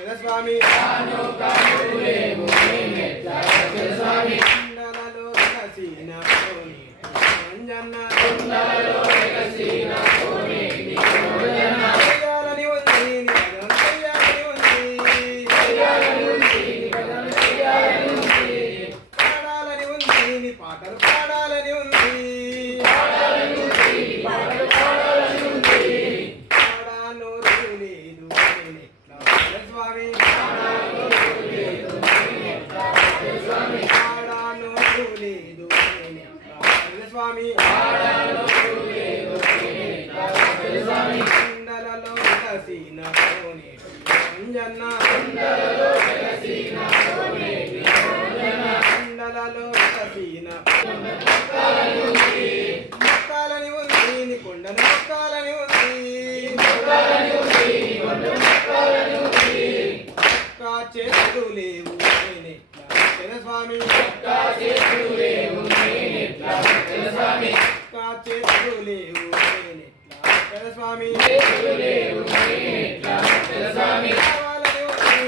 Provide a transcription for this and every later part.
స్వామి స్వామి కుండలలో వెలసిన కోని అంజన్న చేయాలని ఉంది పాడాలని ఉంది పాటలు పాడాలని ఉంది స్వామి కుండలలో వెలసిన కోని అంజన్న కుండలలో వెలసిన మొక్కాలని ఉంది కొండను మొక్కాలని ఉంది చేతులు లేవు స్వామి చేతులు లేవు స్వామి కావాలని ఉంది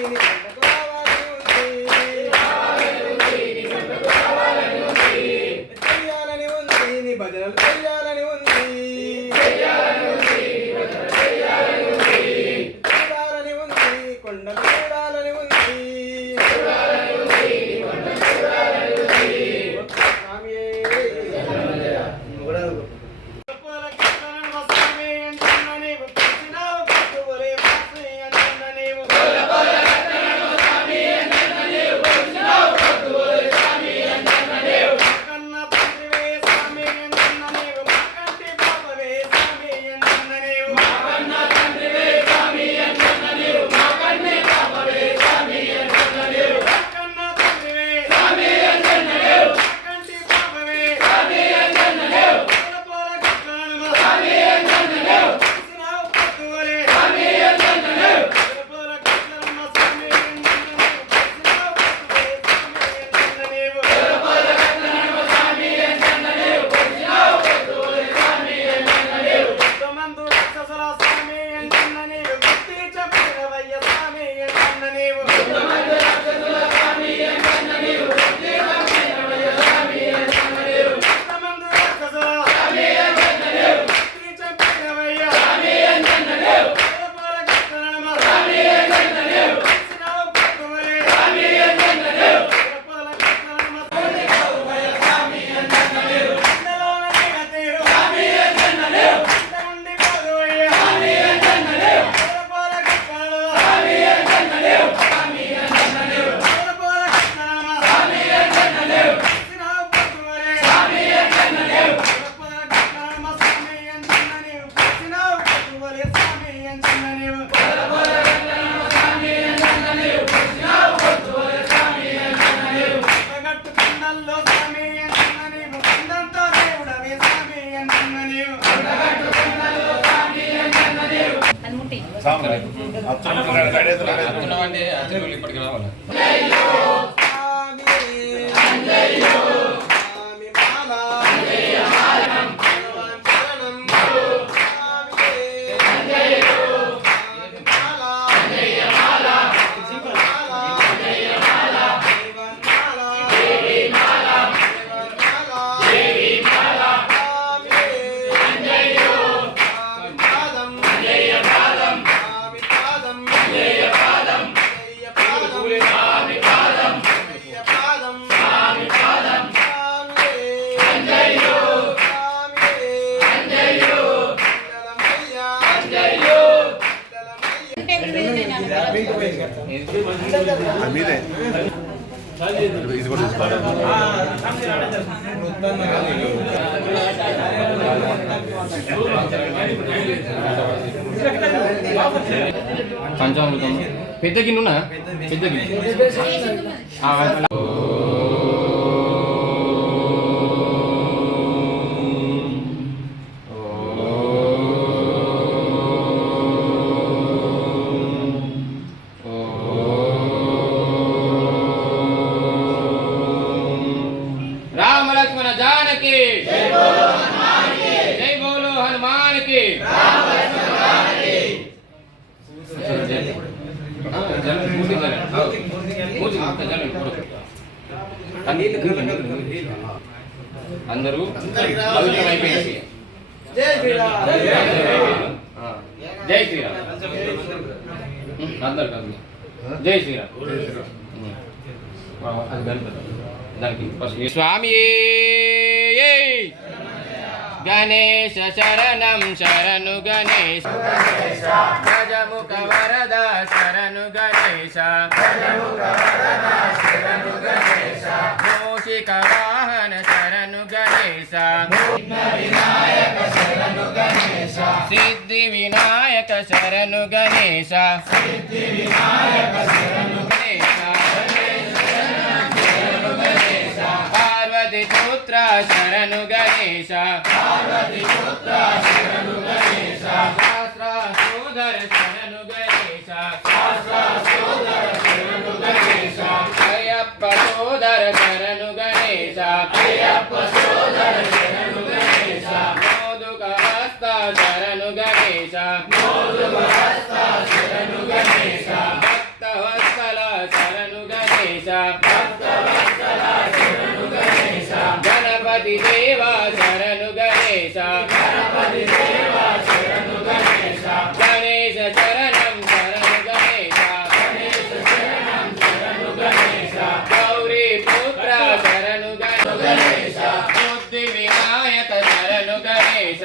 చెయ్యాలని ఉంది భజనలు చెయ్యాలని ఉంది చూడాలని ఉంది కొండలు చూడాలని ఉంది ఇప్పటికి రావాలి మీదే ఇది కూడా పంచామృతం పెద్ద గిన్నె పెద్ద గిన్నె जय बोलो हनुमान की। అందరూ పవిత్రమైపోయింది. జై శ్రీరామ్. జై శ్రీరామ్. అందరు కాదు జై శ్రీరామ్. దానికి స్వామి గణేశ శరణం శరణు గణేశ గజముఖ వరద శరణు గణేశ మూషిక వాహన శరణు గణేశ సిద్ధి వినాయక శరణు గణేశ పార్వతి పుత్ర శరణు గణేశ సహస్ర సోదర శరణు గణేశ అయ్యప్ప సోదర శరణు గణేశ మోదుక హస్త శరణు గణేశ భక్త వత్సల శరణు గణేశ గణపతి దేవ శరణు గణేశ గణేశ శరణం శరణు గణేశ గౌరీ పుత్ర శరణు గణేశ బుద్ధి వినాయక శరణు గణేశ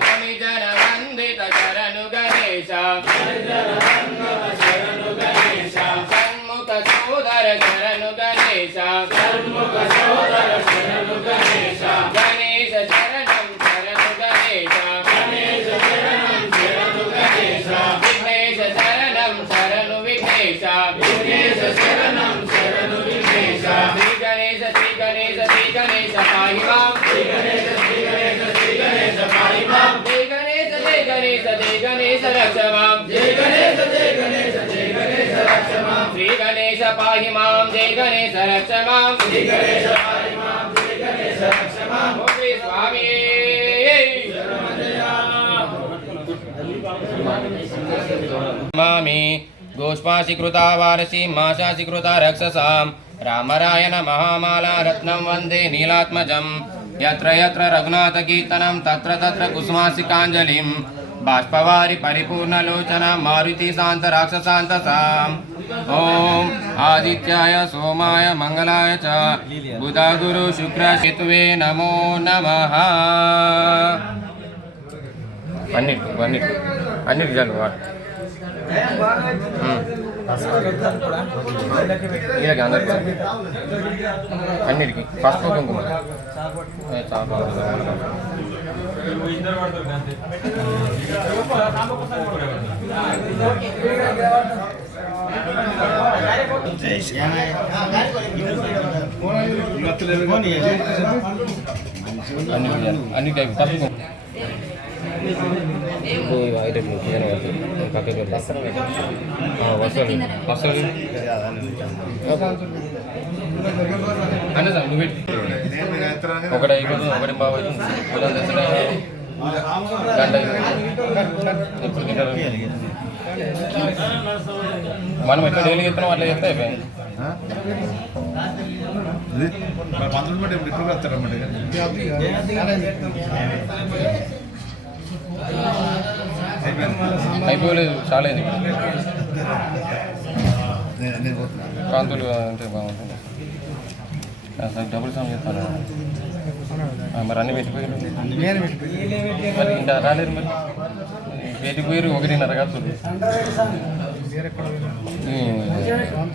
మునిజన వందిత శరణు గణేశ షణ్ముఖ సోదర శరణు గణేశ గణేశ శరణం శరణు గణేశ విఘ్నేశ శరణం శరణు విఘ్నేశ శ్రీ గణేశ శ్రీ గణేశ శ్రీ గణేశ పాహి మాం శ్రీ గణేశ జయ గణేశ జయ గణేశ రక్ష మాం శ్రీ గణేశ పాహి మాం జయ గణేశ రక్ష మాం ఓం శ్రీ స్వామి మామి గోష్పాసి కృతా వారసి మాశాసి కృతా రక్షసాం రామరాయణ మహామాలా రత్నం వందే నీలాత్మజం యత్ర యత్ర రఘునాథ కీర్తనం తత్ర తత్ర కుసుమాసికాంజలిం బాష్పవారి పరిపూర్ణలోచన మారుతి శాంత రాక్షసాంత సాం ఓం ఆదిత్యాయ సోమాయ మంగళాయ చ బుధ గురు శుక్ర కేతువే నమో నమః. అన్నిటి చాలు ఇలాగ అందరికి అన్నిటికీ పసుపు కుంకుమ అన్ని టైప్ పసుపు ఐటెంలు పక్కకి వస్తుంది అన్న సార్ నువ్వు ఒకటి అయిపోతుంది ఒకటి బాగా అవుతుంది గంట ఇప్పుడు తింటారు మనం ఎట్లా డైలీ చెప్తున్నాం అట్లా చెప్తే అయిపోయింది అయిపోలేదు చాలా అయింది కాంతులు అంటే బాగుంటుంది డబుల్ సాంగ్ చెప్తాను మరి అన్ని పెట్టిపోయారు మరి ఇంకా రాలేరు మరి పెట్టిపోయారు 1.5 ఖర్చులు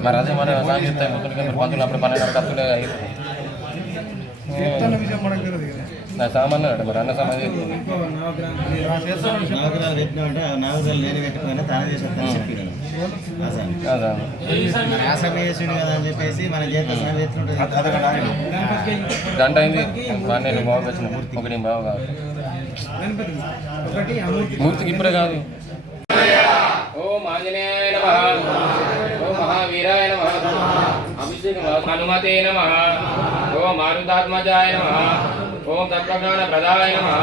మరి అదే మన సాంగ్ చెప్తాయి మొత్తం పంతులు అప్పుడు 12 ఖర్చులు అయిపోతాయి నా సామాన్ మరి అన్న సామాన్ గంట అయింది నేను బాగా వచ్చిన ఒకటి బాగా మూర్తికి ఇప్పుడే కాదు. ఓం ఆంజనేయాయ నమః ఓం మహావీరాయ నమః అభిషేకం హనుమతే నమః ఓం మారుతాత్మజాయ నమః ఓం తత్వజ్ఞాన ప్రదాయ నమః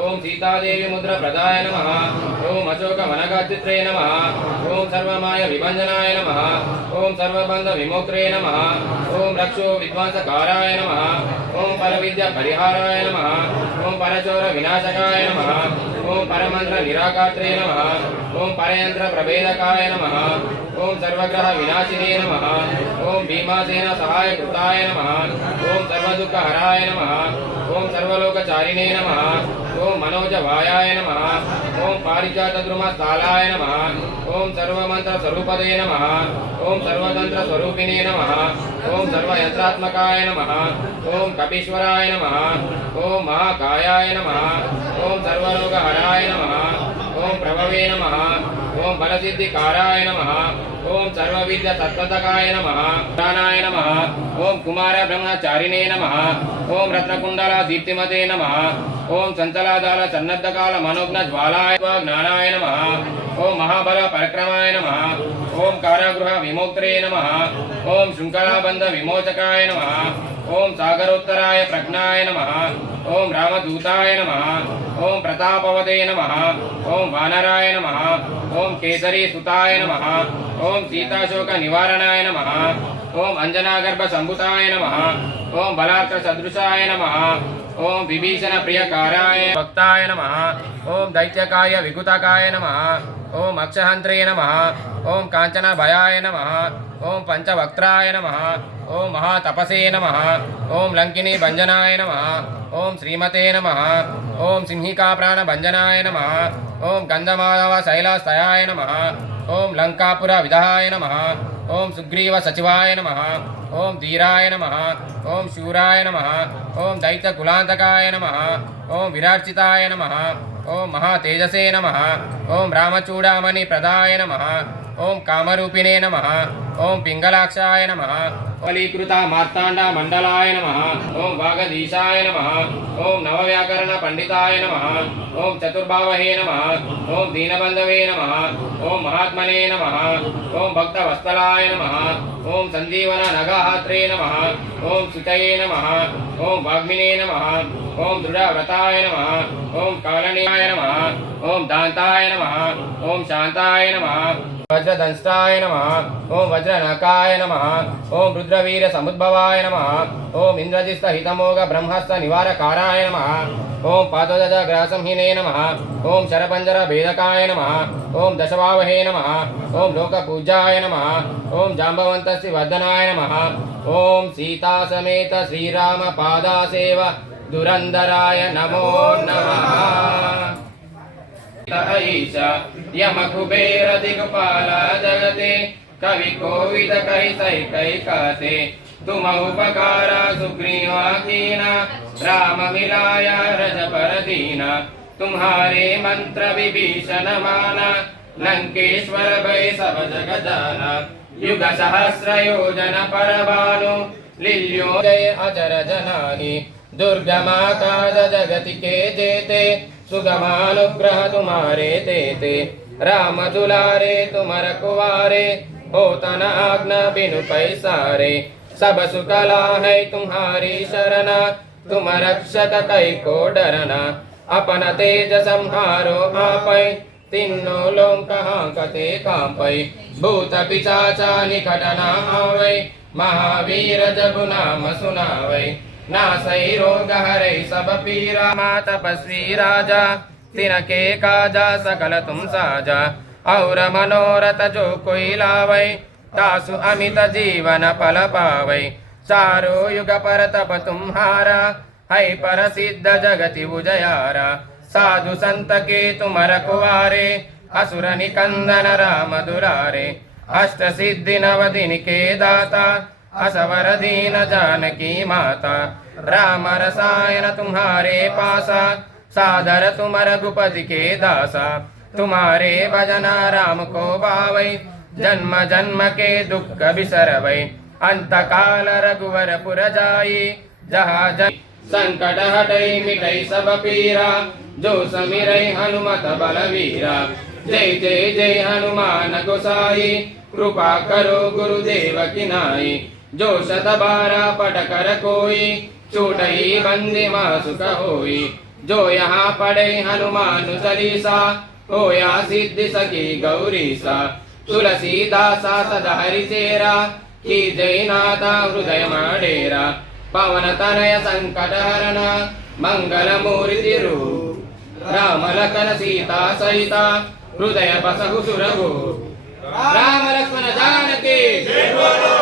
ఓం సీతాదేవి ముద్ర ప్రదాయ నమః ఓం सर्वाशोक वनगाचित्रे नमः ओम सर्वमाय विभंजनाय नमः ओम सर्वबंध विमोक्त्रे नमः ओम रक्षो विध्वंसकाराय नमः ओम परविद्या परिहाराय नमः ओम परचोर विनाशकाय नमः ओम परमंत्र निराकात्रे नमः ओम परयंत्र प्रभेदकाय नमः ओम सर्वग्रह विनाशिने नमः ओम भीमासेन सहाय कृताय नमः ओम सर्वदुःख हराय नमः ओम सर्वलोकचारिणे नमः ओम मनोजवायाय नमः ओम पारिजातद्रुमस्थालाय नमः ओम सर्वमंत्र स्वरूपदे नमः ओम सर्वतंत्र स्वरूपिणे नमः ओम सर्वयंत्रात्मकाय नमः ओम कपीश्वराय नमः ओम महाकायाय नमः ओम सर्वरोगहराय नमः ओम प्रभवे नमः ओम बलसिद्धिकाराय नमः ओम सर्वविद्या तत्त्वतकाय नमः प्राणाय नमः ओम कुमार ब्रह्मचारिणे नमः ओम रत्नकुंडल दीप्तिमते नमः ओम संतलादाल सन्नद्धकाल मनोज्ञ ज्वालाय ज्ञानाय नमः ओम महाबल पराक्रमाय नमः ओम कारागृह विमोक्त्रे नमः ओम शृंखलाबंध विमोचकाय नमः ओम सागरोत्तराय प्रज्ञाय नमः ओम रामदूताय नमः ओम प्रतापवते नमः ओम वानराय नमः ओम केसरी सुताय नमः ओम सीताशोक निवारणाय नमः ओम अंजनागर्भ संभुताय नमः ओम बलार्थ सदृशाय नमः ओम विभीषण प्रियकाराय भक्ताय नमः ओम दैत्यकाय विकुतकाय नमः ओम अक्षहंत्रे नमः ओम कांचन भयाय नमः ओम पंचवक्त्राय नमः ओम महातपसे नमः ओम लंकिनी भंजनाय नमः ओम श्रीमते नमः ओम सिंहिका प्राण भंजनाय नमः ओम गंधमाधव शैलस्थयाय नमः ओम लंकापुर विधाय नमः ओम सुग्रीव सचिवाय नमः ओम धीराय नमः ओम शूराय नमः ओम दैत्यकुलांतकाय नमः ओम विरार्चिताय नमः ओम महातेजसे नमः ओम रामचूड़ामणि प्रदाय नमः ओम कामरूपिणे नमः ओम पिंगलाक्षाय नमः फलीकृत मार्तांड मंडलाय नमः ओम वागधीशाय नमः ओम नवव्याकरण पंडिताय नमः ओम चतुर्भावहे नमः ओम दीनबंधवे नमः ओम महात्मने नमः ओम भक्तवत्सलाय नमः ओम संजीवन नगाहात्रे नमः ओम सुतये नमः ओम वाग्मिने नमः ओम दृढ़व्रताय नमः ओम कालनीयाय नमः ओम दान्ताय नमः ओम शांताय नमः वज्रदंष्टाय नमः ओम वज्रनकाय नमः ओम रुद्रवीर समुद्भवाय नमः ओम इंद्रजित हितमोग ब्रह्मस्थ निवारकाराय नमः ओम पादोदज ग्रासंहिने नमः ओम शरपंजर भेदकाय नमः ओम दशभावहे नमः ओम लोकपूज्याय नमः ओम जाम्बवन्तस्य वर्धनाय नमः ओम सीता समेत श्रीराम पादासेव दुरंदराय नमो नमः ईशा यम कुबेर दिगपाल जगते कवि कोविद कहि सहि कहि कहते तुम उपकारा सुग्रीवा कीना राम मिलाया रज पर दीना तुम्हारे मंत्र विभीषण माना लंकेश्वर भय सब जग जाना युग सहस्र योजन पर भानु लील्यो जय अजर जनानी दुर्गमा काज जगति के जेते सुगमानुग्रह तुम्हारे तेते राम दुलारे तुम रखवारे होता न आज्ञा बिनु पैसारे सब सुकला है तुम्हारी शरणा तुम रक्षक कई को डरना अपन तेज संहारो आपै तीनों लोक कहाँ कते कांपै भूत पिशाचा निकट न आवै महावीर जब नाम सुनावै नासै रोग हरै सब पीरा मा तपस्वी राजा तिनके काजा सकल तुम साजा और मनोरथ जो कोई लावै तासु अमित जीवन फल पावै चारो युग पर तप तुम्हारा है पर सिद्ध जगति उजयारा साधु संत के तुम रखवारे असुर निकंदन राम दुलारे अष्ट सिद्धि नवदिन के दाता असवर दीन जानकी माता राम रसायन तुम्हारे पासा सादर तुम रघुपति के दासा तुम्हारे भजना राम को पावै जन्म जन्म के दुख बिसरवै अंत काल रघुवर पुर जाई जहाँ जन संकट हटै मिटै सब पीरा जो समिरै हनुमत बलवीरा जय जय जय हनुमान गोसाई कृपा करो गुरुदेव की नाई जो शत बारा पट कर कोई छूटई बंदी मासुक होई जो यहाँ पढ़े हनुमान चालीसा होया सिद्धि सखी गौरी सा तुलसीदासा सदा हरिचेरा की जयनाथा हृदय माडेरा पवन तनय संकटहरण मंगल मूर्ति रूप राम लखन सीता सहिता हृदय बसहु सुरभु राम लक्ष्मण जानकी जय बोलो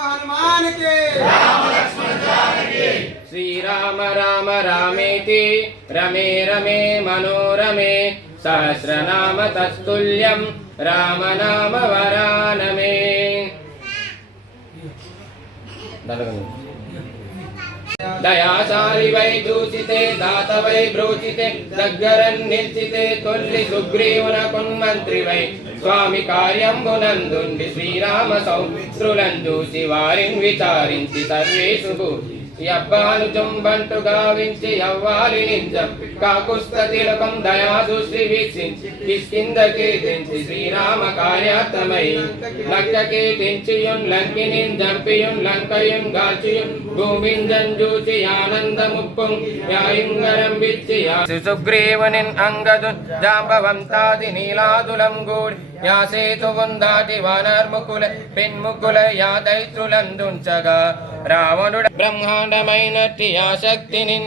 हनुमान के राम लक्ष्मण जानकी श्री राम राम रामेति रमे रमे मनोरमे सहस्रनाम तत्तुल्यं राम नाम वरानमे। दयाशाली वै दूचिते दात वै ब्रोचिते దగ్గరన్ నిల్చితే తొల్లి సుగ్రీవున కున్మంత్రి వై స్వామి కార్యంబునందుండి శ్రీరామ సౌమిత్రులను చూసి వారిని విచారించి సర్వేషు యవ్వాలు జంబంటు గావించి యవ్వాలి నింజంపి కాకుస్త తిలకం దయాదుశ్రీ వీక్షించి కిష్కిందకి తెంచి శ్రీరామ కార్యార్థమై లంకకి తెంచియున్ లంకినిన్ జంపియున్ లంకయున్ గాల్చియున్ భూమిన్ జంజూచి ఆనందముప్పం యాయింగరం విచ్చి సుగ్రీవునిన్ అంగదు జాంబవంతాది నీలాదులం గూడి యాసేతువున్ దాటి వానర్ముకుల పెన్ముకుల యాదైత్రులందుంచగా రావణుడ బ్రహ్మాండమైనట్టి ఆ శక్తిని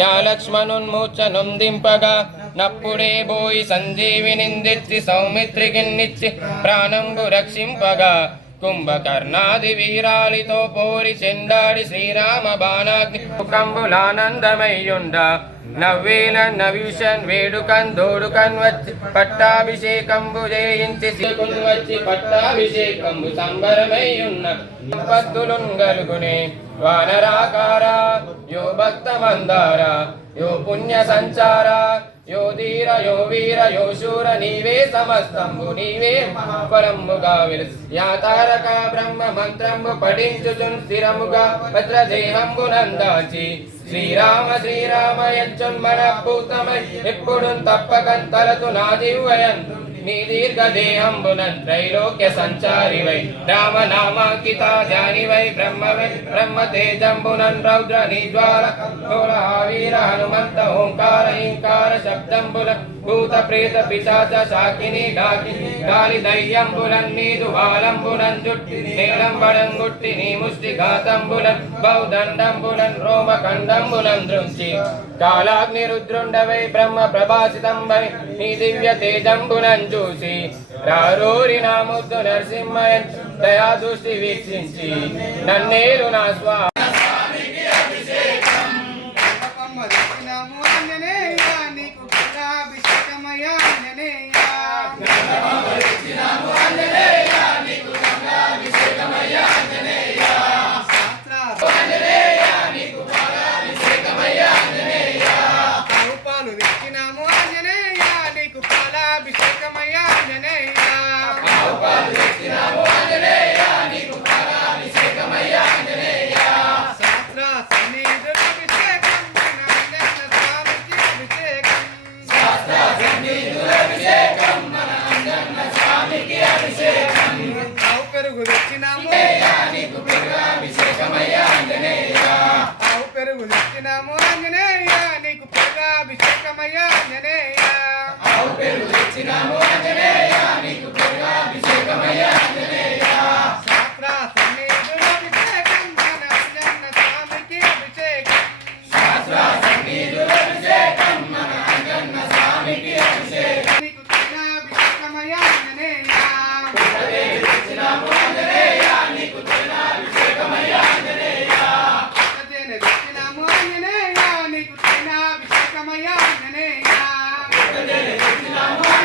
యా లక్ష్మణున్మూర్ఛనొందింపగా నప్పుడే పోయి సంజీవినిందిచ్చి సౌమిత్రికిన్నిచ్చి ప్రాణంబు రక్షింపగా కుంభకర్ణాది వీరాలితో పోరి చెండాడి శ్రీరామ బాణాగ్ని ముఖంబులానందమయ్యుండ నవ్వేల నవిషన్ వేడుకన్ దోడుకన్ వచ్చి పట్టాభిషేకంబు చేయించి వచ్చి పట్టాభిషేకంబు సంబరమయ్యున్న పత్తులుంగలుగునే వానరాకార యో భక్త మందార యో పుణ్య సంచార యో ధీర యో వీర యో శూర నీవే సమస్తంబు నీవే పరంబుగా విలసి యా తారక బ్రహ్మ మంత్రంబు పఠించుచున్ స్థిరముగా భద్రదేహంబు నందాచి శ్రీరామ శ్రీరామ యచ్చున్మన భూతమై ఎప్పుడు తప్పకం తలతు నాదివయన్ నీ దీర్ఘదేహంబునన్ త్రైలోక్య సంచారి వై రామనామాంకిత ధ్యాని వై బ్రహ్మ తేజంబునన్ రౌద్ర నిజ్వాల వీర హనుమంత ఓంకార ఇంకార శబ్దంబులన్ భూత ప్రేత పిశాచ శాకిని డాకిని గాలి దయ్యంబులన్ నీదు బాలంబులన్ జుట్టి నీలంబడం గుట్టి నీ ముష్టి ఘాతంబులన్ బౌదండంబులన్ రోమ ఖండంబులన్ దృంచి కాలాగ్ని రుద్రుండవై బ్రహ్మ ప్రభాసితంబై నీ దివ్య తేజంబులన్ చూసి రారోరి నా ముద్దు నరసింహయన్ దయా దృష్టి వీక్షించి నన్నేలు నా స్వామి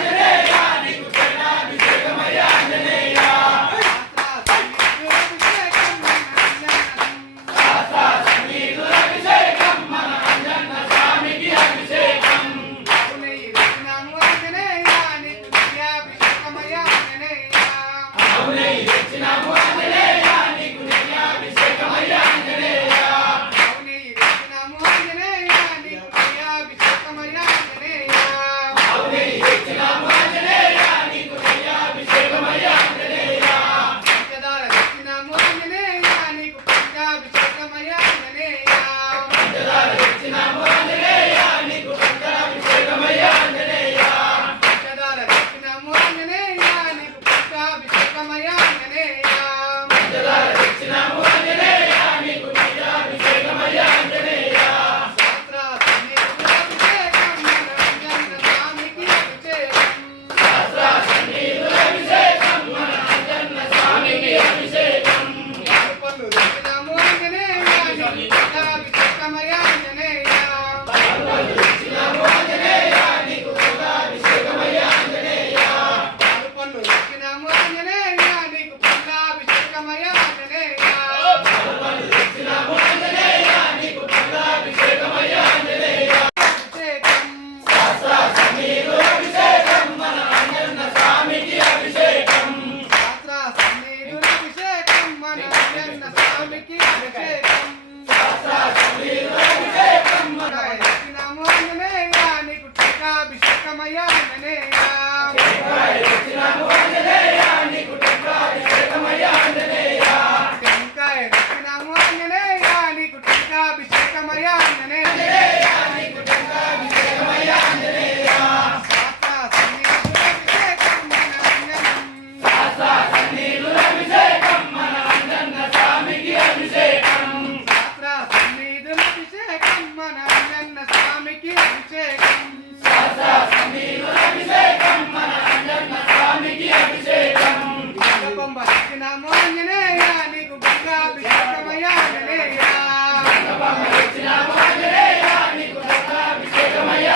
Anjaneya అభిషేకమయ్యా ఆంజనేయ టెంకాయ తెచ్చినాము ఆంజనేయ నీకు టెంకాభిషేకమయ్యా ఆంజనేయ నీకు గంగాభిషేకమయ్యా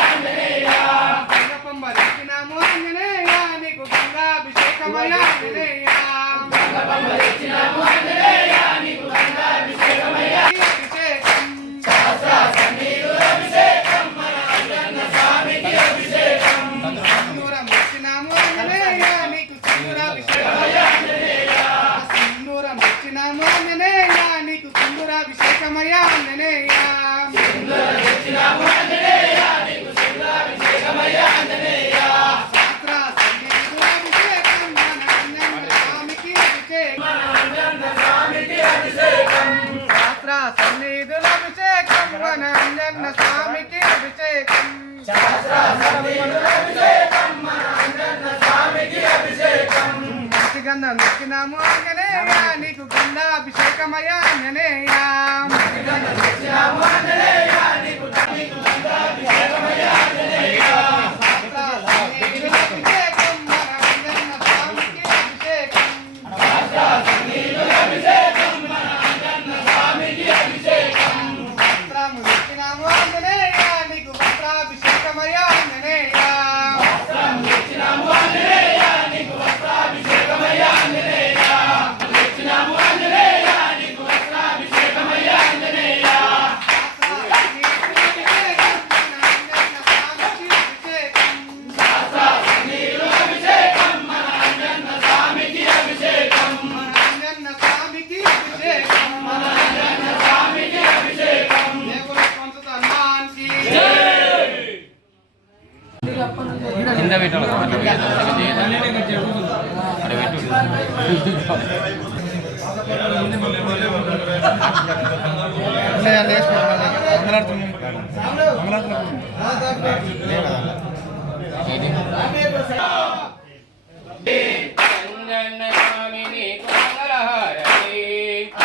ఆంజనేయ గంగపంబ తెచ్చినాము ఆంజనేయ నీకు గంగాభిషేకమయ్యా సింధూరం తెచ్చినాము ఆంజనేయ నీకు సింధూరాభిషేకమయ్యా ఆంజనేయ శాస్త్ర సంగీతాభిషేకం మన అంజన్న స్వామికి అభిషేకం శాస్త్ర సన్నిధులభిషేకం మన అంజన్న స్వామికి అభిషేకం గంధం తెచ్చినాము ఆంజనేయ నీకు గంధాభిషేకమయ్యా ఆంజనేయ అభిషేకం మన అంజన్న స్వామికి అభిషేకం వస్త్రము తెచ్చినాము ఆంజనేయ నీకు వస్త్రాభిషేకమయ్యా ఆంజనేయ కింద పెట్టాలి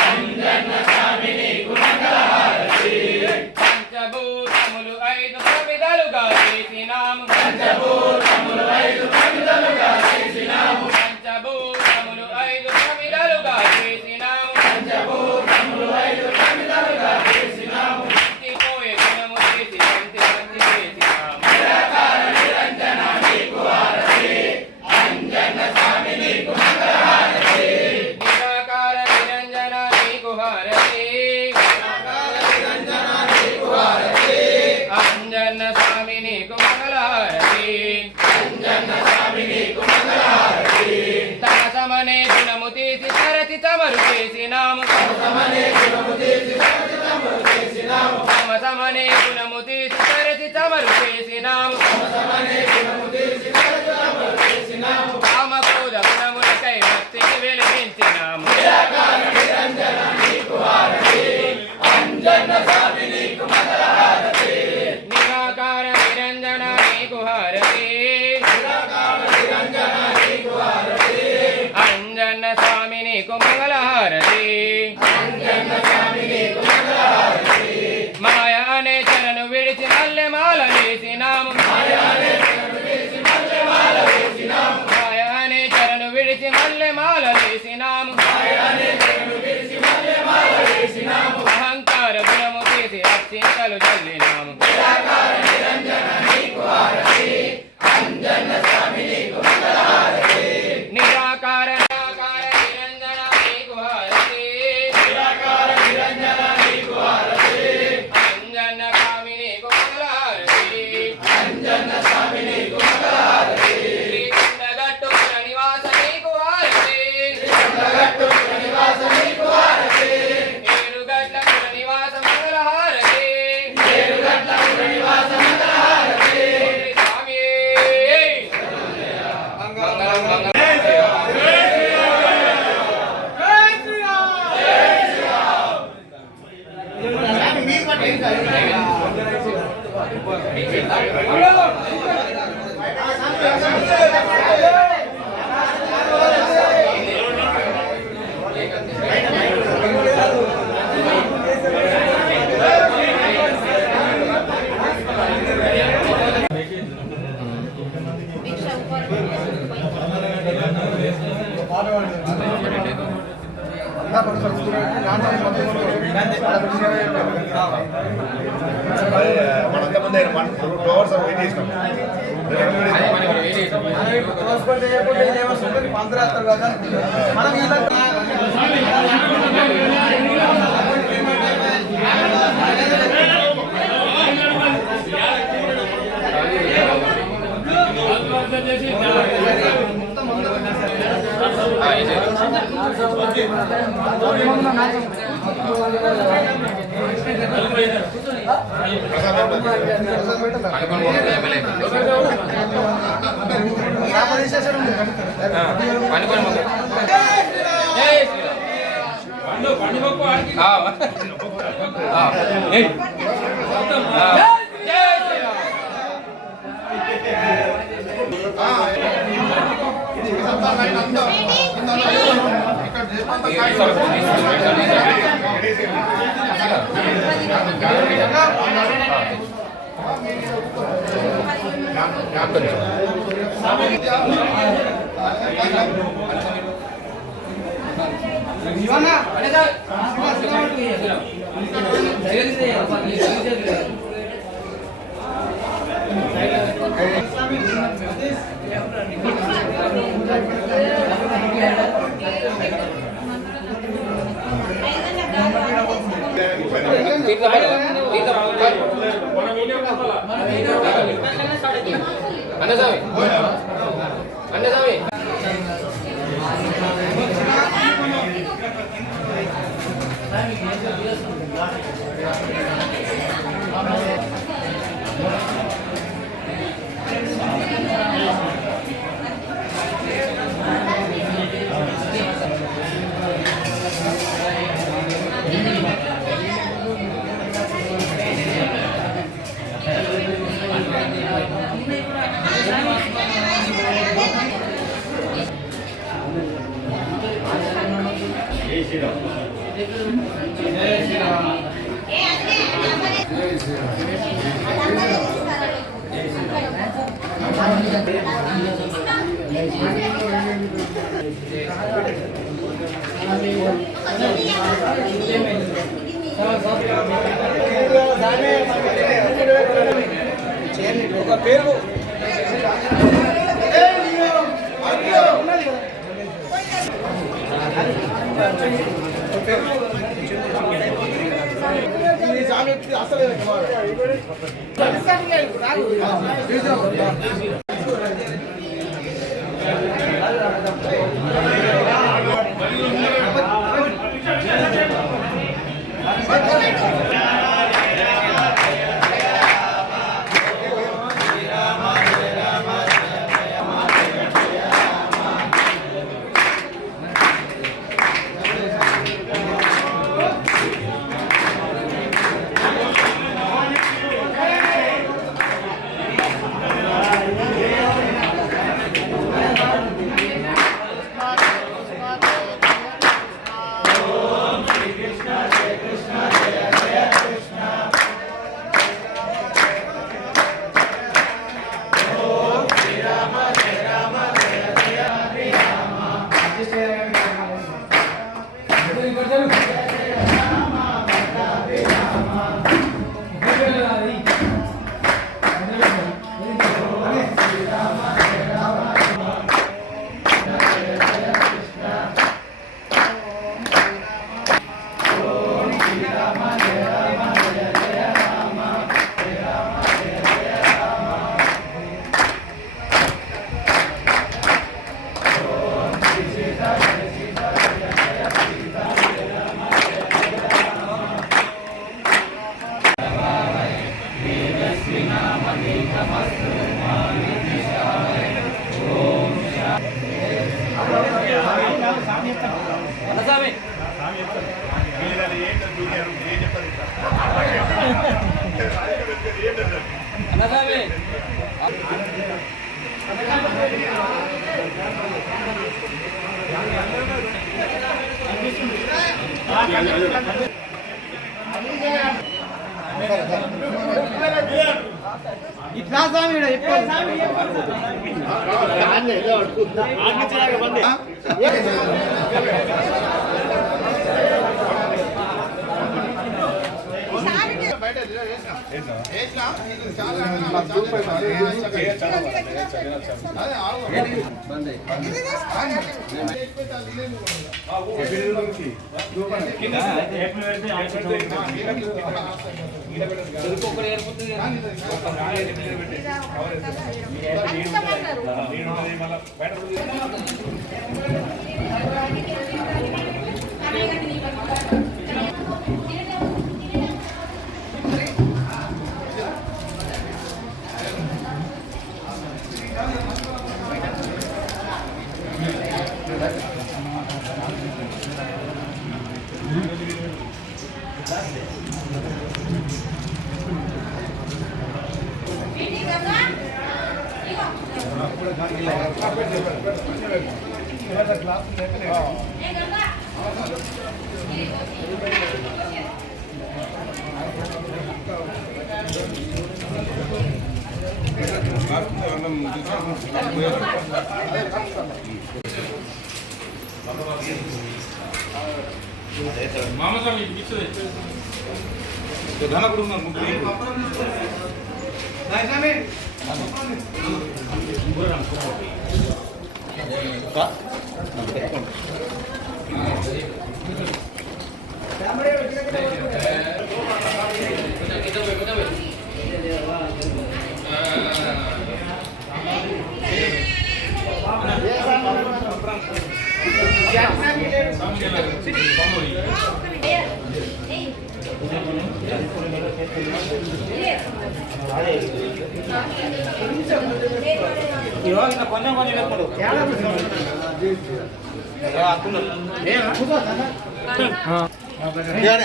అంజన్న స్వామిని మంగళహారతి పంచభూతములు ఐదు ప్రమిదలుగా చేసినాము పంచభూతములు ఐదు ప్రమిదలుగా చేసినాము పోయే గుణము చేసి శాంతి చేసినాము నిరాకార నిరంజన నీకు హారతి అంజన్న స్వామి నీకు మంగళహారతి తన సమనే గుణము తీసి సరసి తమరు చేసినాము తమ సమనే గుణము తీసి సరసి తమరు చేసినాము కామక్రోధ గుణములకై భక్తిని వెలిగించినాము నిరాకార నిరంజన నీకు హారతి అంజన్న స్వామి నీకు మంగళహారతి మాయ అనే చరణు విడిచి మల్లె మాల వేసినాము మాయ అనే చరణు విడిచి మల్లె మాల వేసినాము అహంకార గుణము తీసి అక్షింతలు చల్లినాము నిరాకార నిరంజన నీకు హారతి అంజన్న స్వామి నీకు మంగళహారతి శ్రీకొండగట్టు నివాస నీకు హారతి ఏడుగట్ల నివాస మంగళహారతి మనంతమంది 2 hours వెయిట్ చేసినాం. ఇట్లా స్వామి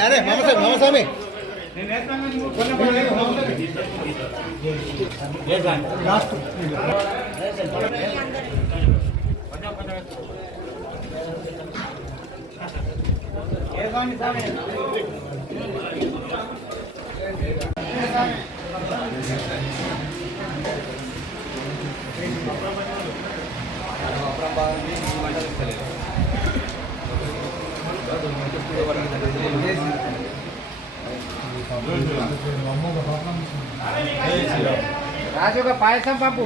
అరే మామస్వామి రాజు ఒక పాయసం పంపు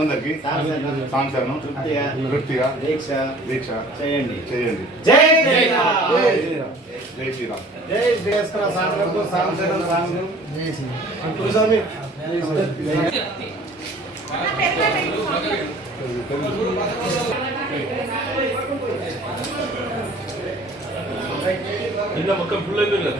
అందరికి సంవత్సరం తృప్తిగా దీక్ష చేయండి చేయండి. జై జై శ్రీరామ్. జై శ్రీరామ్. జై శ్రీరామ సాధనకు సాంసరం సాంగు జై శ్రీరామ్. స్వామి మొత్తం ఫుల్ అయిపోయింది.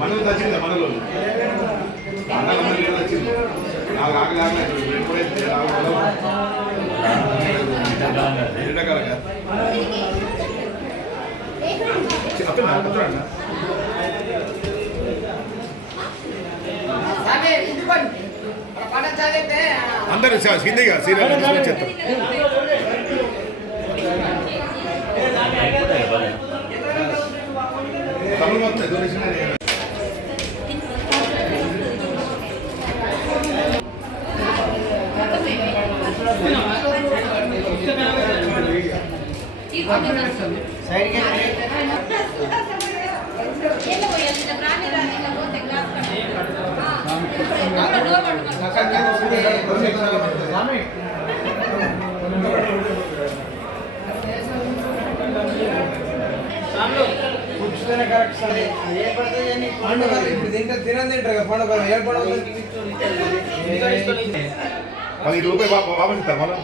మనలో వచ్చింది మనలో వచ్చింది నాకు ఆగలేక ఎప్పుడైతే ఎండాకాలంగా అందరూ హిందీగా సీరియల్ చెప్తారు తమిళ మొత్తం తినందింటారు పండుగ ఏర్పడదు 10 రూపాయలు వాపస్ ఇస్తారు మనం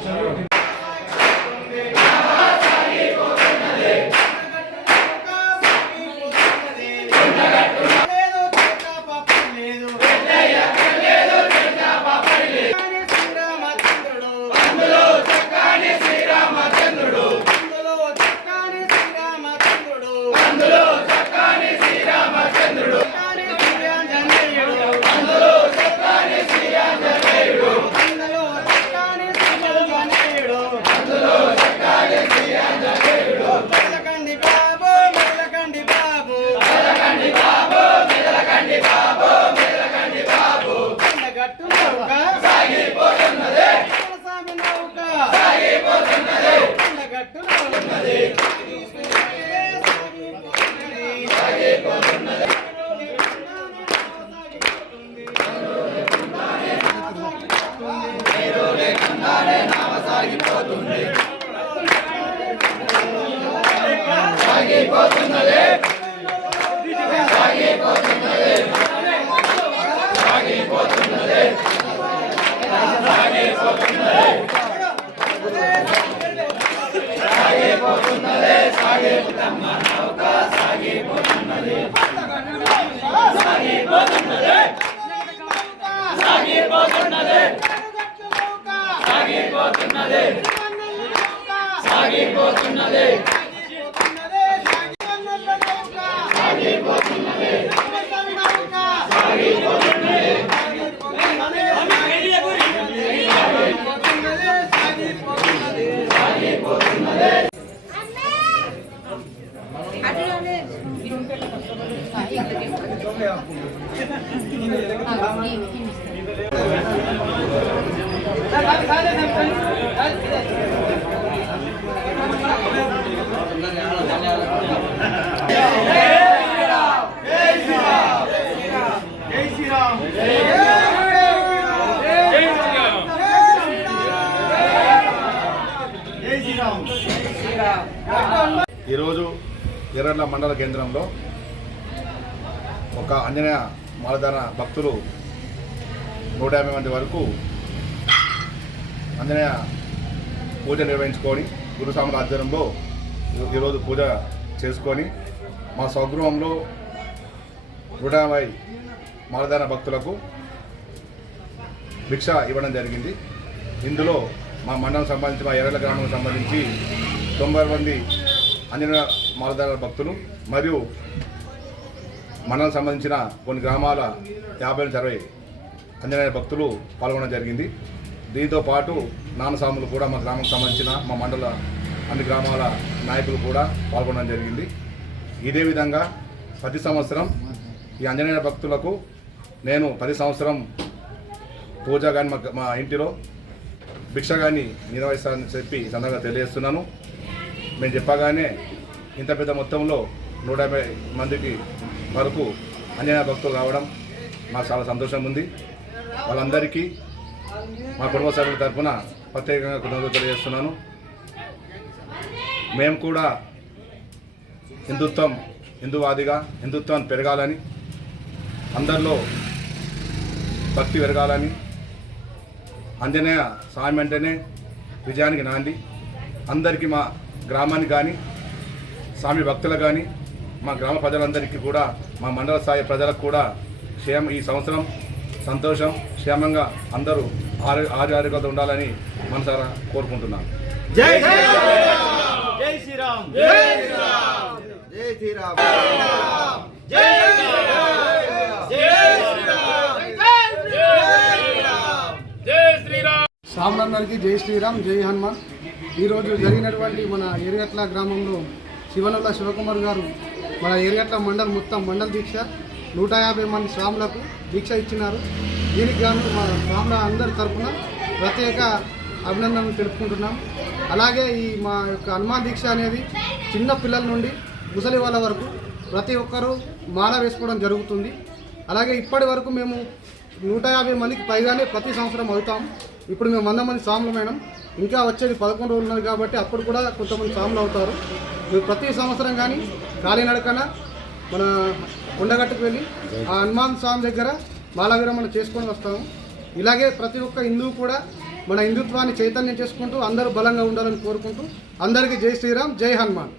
ఈరోజు ఎర్రర్ల మండల కేంద్రంలో ఒక ఆంజనేయ మాలధార భక్తులు 150 మంది వరకు ఆంజనేయ పూజ నిర్వహించుకొని గురుస్వాముల ఆధ్వర్యంలో ఈరోజు పూజ చేసుకొని మా స్వగృహంలో 150 మాలధార భక్తులకు భిక్ష ఇవ్వడం జరిగింది. ఇందులో మా మండలం సంబంధించి మా ఎర్రల గ్రామానికి సంబంధించి 90 మంది ఆంజనేయ మాలధార భక్తులు మరియు మండలం సంబంధించిన కొన్ని గ్రామాల 50-60 ఆంజనేయ భక్తులు పాల్గొనడం జరిగింది. దీంతో పాటు నానసాములు కూడా మా గ్రామానికి సంబంధించిన మా మండల అన్ని గ్రామాల నాయకులు కూడా పాల్గొనడం జరిగింది. ఇదే విధంగా ప్రతి సంవత్సరం ఈ ఆంజనేయ భక్తులకు నేను ప్రతి సంవత్సరం పూజ కానీ మా ఇంటిలో భిక్ష కానీ నిర్వహిస్తానని చెప్పి ఈ సందర్భంగా తెలియజేస్తున్నాను. మేము చెప్పగానే ఇంత పెద్ద మొత్తంలో 150 మందికి వరకు ఆంజనేయ భక్తులు రావడం మాకు చాలా సంతోషంగా ఉంది. వాళ్ళందరికీ మా కుటుంబ సభ్యుల తరఫున ప్రత్యేకంగా కృతజ్ఞతలు తెలియజేస్తున్నాను. మేము కూడా హిందూవాదిగా హిందుత్వాన్ని పెరగాలని, అందరిలో భక్తి పెరగాలని, ఆంజనేయ స్వామి అంటేనే విజయానికి నాంది. అందరికీ మా గ్రామానికి కానీ స్వామి భక్తులకు కానీ మా గ్రామ ప్రజలందరికీ కూడా మా మండల స్థాయి ప్రజలకు కూడా ఈ సంవత్సరం సంతోషం, క్షేమంగా అందరూ ఆరోగ్యంగా ఉండాలని మనసారా కోరుకుంటున్నాను. జై శ్రీరామ్, జై శ్రీరామ్, జై శ్రీరామ్, జై శ్రీరామ్, జై శ్రీరామ్, జై శ్రీరామ్. సాములందరికీ జై శ్రీరామ్, జై హనుమాన్. ఈరోజు జరిగినటువంటి మన ఏరియట్ల గ్రామంలో శివనుల శివకుమార్ గారు మన ఏరియట్ల మండల దీక్ష 150 మంది స్వాములకు దీక్ష ఇచ్చినారు. దీనికి గాను మా స్వాముల అందరి తరఫున ప్రత్యేక అభినందనలు తెలుపుకుంటున్నాం. అలాగే ఈ మా యొక్క హనుమాన్ దీక్ష అనేది చిన్న పిల్లల నుండి ముసలి వాళ్ళ వరకు ప్రతి ఒక్కరూ మాల వేసుకోవడం జరుగుతుంది. అలాగే ఇప్పటి వరకు మేము 150 మందికి పైగానే ప్రతి సంవత్సరం అవుతాం. ఇప్పుడు మేము 100 మంది స్వాములమైనాం. ఇంకా వచ్చేది 11 రోజులు ఉన్నది కాబట్టి అప్పుడు కూడా కొంతమంది స్వాములు అవుతారు. మేము ప్రతి సంవత్సరం కానీ కాలినడకన మన కొండగట్టుకు వెళ్ళి ఆ హనుమాన్ స్వామి దగ్గర మాల విరమణ చేసుకొని వస్తాము. ఇలాగే ప్రతి ఒక్క హిందువు కూడా మన హిందుత్వాన్ని చైతన్యం చేసుకుంటూ అందరూ బలంగా ఉండాలని కోరుకుంటూ అందరికీ జై శ్రీరామ్, జై హనుమాన్.